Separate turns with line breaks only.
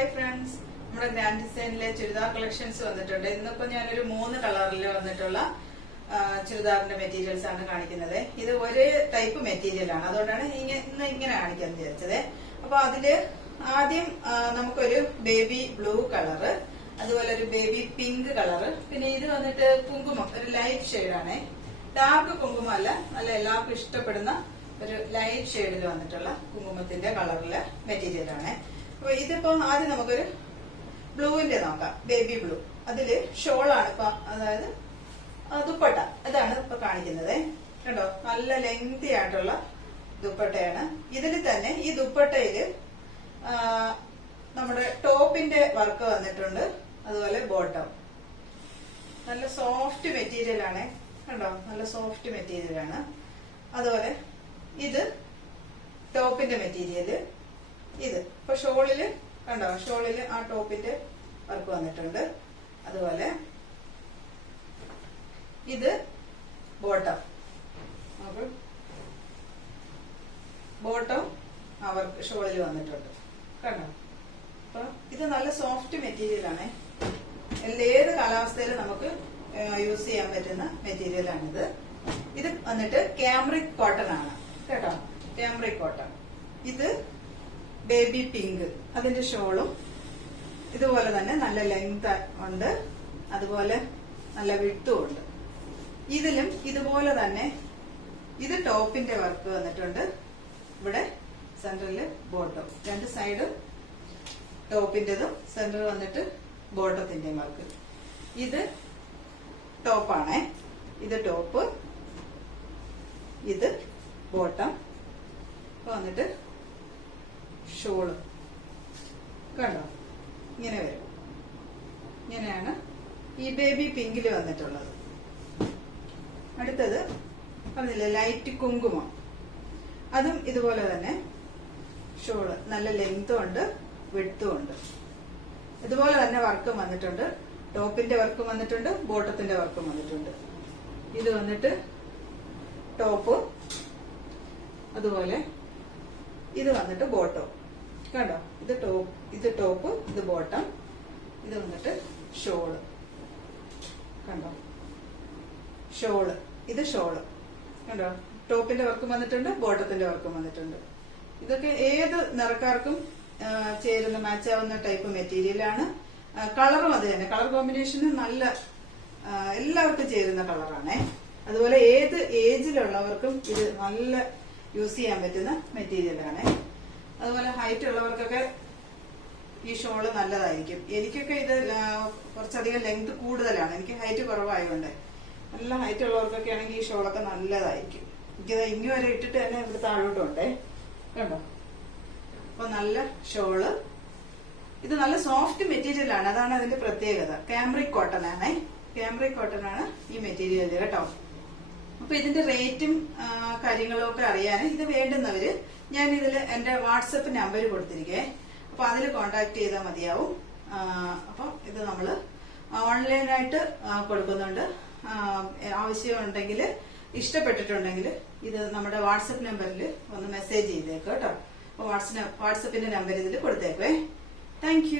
Hi friends നമ്മുടെ grand ഡിസൈനിലെ churidar collections വന്നിട്ടുണ്ട്. ഇന്നിപ്പോ ഞാനൊരു മൂന്ന് കളറിൽ വന്നിട്ടുള്ള ചുരിദാറിന്റെ മെറ്റീരിയൽസ് ആണ് കാണിക്കുന്നത്. ഇത് ഒരു ടൈപ്പ് മെറ്റീരിയൽ ആണ്. അതുകൊണ്ടാണ് ഇന്ന് ഇങ്ങനെ കാണിക്കാൻ വിചാരിച്ചത്. അപ്പൊ അതിൽ ആദ്യം നമുക്കൊരു ബേബി ബ്ലൂ കളറ് അതുപോലെ ഒരു ബേബി പിങ്ക് കളറ് പിന്നെ ഇത് വന്നിട്ട് കുങ്കുമം ഒരു ലൈറ്റ് ഷെയ്ഡാണ് ഡാർക്ക് കുങ്കുമ അല്ല നല്ല എല്ലാവർക്കും ഇഷ്ടപ്പെടുന്ന ഒരു ലൈറ്റ് ഷെയ്ഡിൽ വന്നിട്ടുള്ള കുങ്കുമത്തിന്റെ കളറിലെ മെറ്റീരിയൽ ആണ്. അപ്പൊ ഇതിപ്പോ ആദ്യം നമുക്കൊരു ബ്ലൂവിന്റെ നോക്കാം. ബേബി ബ്ലൂ അതിൽ ഷോളാണ് ഇപ്പൊ അതായത് ദുപ്പട്ട. ഇതാണ് ഇപ്പൊ കാണിക്കുന്നത്. കണ്ടോ? നല്ല ലെങ്തി ആയിട്ടുള്ള ദുപ്പട്ടയാണ്. ഇതിൽ തന്നെ ഈ ദുപ്പട്ടയിൽ നമ്മുടെ ടോപ്പിന്റെ വർക്ക് വന്നിട്ടുണ്ട്. അതുപോലെ ബോട്ടം. നല്ല സോഫ്റ്റ് മെറ്റീരിയൽ ആണ്. കണ്ടോ? നല്ല സോഫ്റ്റ് മെറ്റീരിയൽ ആണ്. അതുപോലെ ഇത് ടോപ്പിന്റെ മെറ്റീരിയൽ. ഇത്. ഇപ്പൊ ഷോളിൽ കണ്ടോ? ഷോളിൽ ആ ടോപ്പിന്റെ വർക്ക് വന്നിട്ടുണ്ട്. അതുപോലെ ഇത് ബോട്ടം. ബോട്ടം അവർക്ക് ഷോളിൽ വന്നിട്ടുണ്ട്. കണ്ടോ? അപ്പൊ ഇത് നല്ല സോഫ്റ്റ് മെറ്റീരിയൽ ആണ്. ഏത് കാലാവസ്ഥയിലും നമുക്ക് യൂസ് ചെയ്യാൻ പറ്റുന്ന മെറ്റീരിയൽ ആണിത്. ഇത് വന്നിട്ട് ക്യാമ്രിക് കോട്ടൺ ആണ്. കേട്ടോ? Cambric cotton. ഇത് ബേബി പിങ്ക്. അതിന്റെ ഷോളും ഇതുപോലെ തന്നെ നല്ല ലെങ്ത് ഉണ്ട്. അതുപോലെ നല്ല വിട്ടും ഉണ്ട്. ഇതിലും ഇതുപോലെ തന്നെ ഇത് ടോപ്പിന്റെ വർക്ക് വന്നിട്ടുണ്ട്. ഇവിടെ സെന്ററിൽ ബോട്ടം. രണ്ട് സൈഡും ടോപ്പിന്റേതും സെന്റർ വന്നിട്ട് ബോട്ടത്തിന്റെയും വർക്ക്. ഇത് ടോപ്പാണേ. ഇത് ടോപ്പ്. ഇത് ബോട്ടം. വന്നിട്ട് ഷോൾ. കണ്ടോ? ഇങ്ങനെ വരും. ഇങ്ങനെയാണ് ഈ ബേബി പിങ്കിൽ വന്നിട്ടുള്ളത്. അടുത്തത് പറഞ്ഞില്ലേ ലൈറ്റ് കുങ്കുമം. അതും ഇതുപോലെ തന്നെ ഷോൾ. നല്ല ലെങ്തും ഉണ്ട് വിട്ടും ഉണ്ട്. ഇതുപോലെ തന്നെ വർക്കും വന്നിട്ടുണ്ട്. ടോപ്പിന്റെ വർക്കും വന്നിട്ടുണ്ട് ബോട്ടത്തിന്റെ വർക്കും വന്നിട്ടുണ്ട്. ഇത് വന്നിട്ട് ടോപ്പ് അതുപോലെ ഇത് വന്നിട്ട് ബോട്ടം കണ്ടോ? ഇത് ടോപ്പ് ഇത് ടോപ്പ് ഇത് ബോട്ടം ഇത് വന്നിട്ട് ഷോൾ കണ്ടോ? ഷോൾ ഇത് ഷോൾ കണ്ടോ? ടോപ്പിന്റെ വർക്കും വന്നിട്ടുണ്ട് ബോട്ടത്തിന്റെ വർക്കും വന്നിട്ടുണ്ട്. ഇതൊക്കെ ഏത് നിറക്കാർക്കും ചേരുന്ന മാച്ച് ആവുന്ന ടൈപ്പ് മെറ്റീരിയലാണ് കളറും അത് തന്നെ. കളർ കോമ്പിനേഷന് നല്ല എല്ലാവർക്കും ചേരുന്ന കളറാണേ അതുപോലെ ഏത് ഏജിലുള്ളവർക്കും ഇത് നല്ല യൂസ് ചെയ്യാൻ പറ്റുന്ന മെറ്റീരിയൽ ആണ്. അതുപോലെ ഹൈറ്റ് ഉള്ളവർക്കൊക്കെ ഈ ഷോൾ നല്ലതായിരിക്കും. എനിക്കൊക്കെ ഇത് കുറച്ചധികം ലെങ്ത് കൂടുതലാണ്. എനിക്ക് ഹൈറ്റ് കുറവായതുകൊണ്ട് നല്ല ഹൈറ്റ് ഉള്ളവർക്കൊക്കെ ആണെങ്കിൽ ഈ ഷോളൊക്കെ നല്ലതായിരിക്കും. എനിക്കത് ഇങ്ങ് വരെ ഇട്ടിട്ട് തന്നെ ഇവിടെ താഴോട്ടുണ്ടേ കണ്ടോ. അപ്പൊ നല്ല ഷോൾ ഇത് നല്ല സോഫ്റ്റ് മെറ്റീരിയലാണ് അതാണ് അതിന്റെ പ്രത്യേകത. ക്യാമ്രിക് കോട്ടൺ ആണേ. ക്യാമ്രിക് കോട്ടൺ ആണ് ഈ മെറ്റീരിയൽ കേട്ടോ. അപ്പൊ ഇതിന്റെ റേറ്റും കാര്യങ്ങളും ഒക്കെ അറിയാൻ ഇത് വേണ്ടുന്നവര് ഞാൻ ഇതിൽ എന്റെ വാട്സപ്പ് നമ്പർ കൊടുത്തിരിക്കേ. അപ്പൊ അതിൽ കോണ്ടാക്ട് ചെയ്താൽ മതിയാവും. അപ്പൊ ഇത് നമ്മൾ ഓൺലൈനായിട്ട് കൊടുക്കുന്നുണ്ട്. ആവശ്യമുണ്ടെങ്കിൽ ഇഷ്ടപ്പെട്ടിട്ടുണ്ടെങ്കിൽ ഇത് നമ്മുടെ വാട്സപ്പ് നമ്പറിൽ ഒന്ന് മെസ്സേജ് ചെയ്തേക്കോ കേട്ടോ. വാട്സപ്പിന്റെ നമ്പർ ഇതിൽ കൊടുത്തേക്കുവേ. താങ്ക്